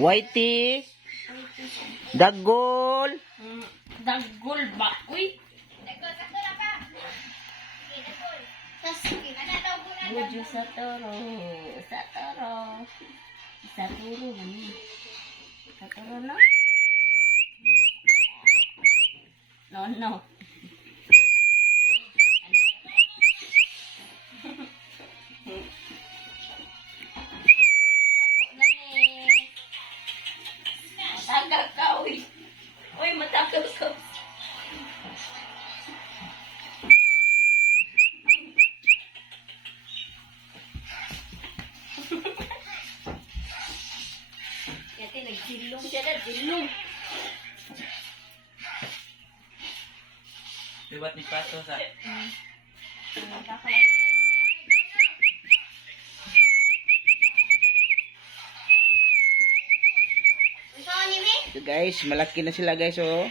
Whitey. Dagol. Dagol ba? Uy! Bujo sa toro. Sa toro. Sa toro. Sa toro no? No, no. Matagal ka, uy. Uy, matagal ka. Kasi nagsilong siya na, silong. Libat ni Pato sa... Kakalat. So guys, malaki na sila guys oh.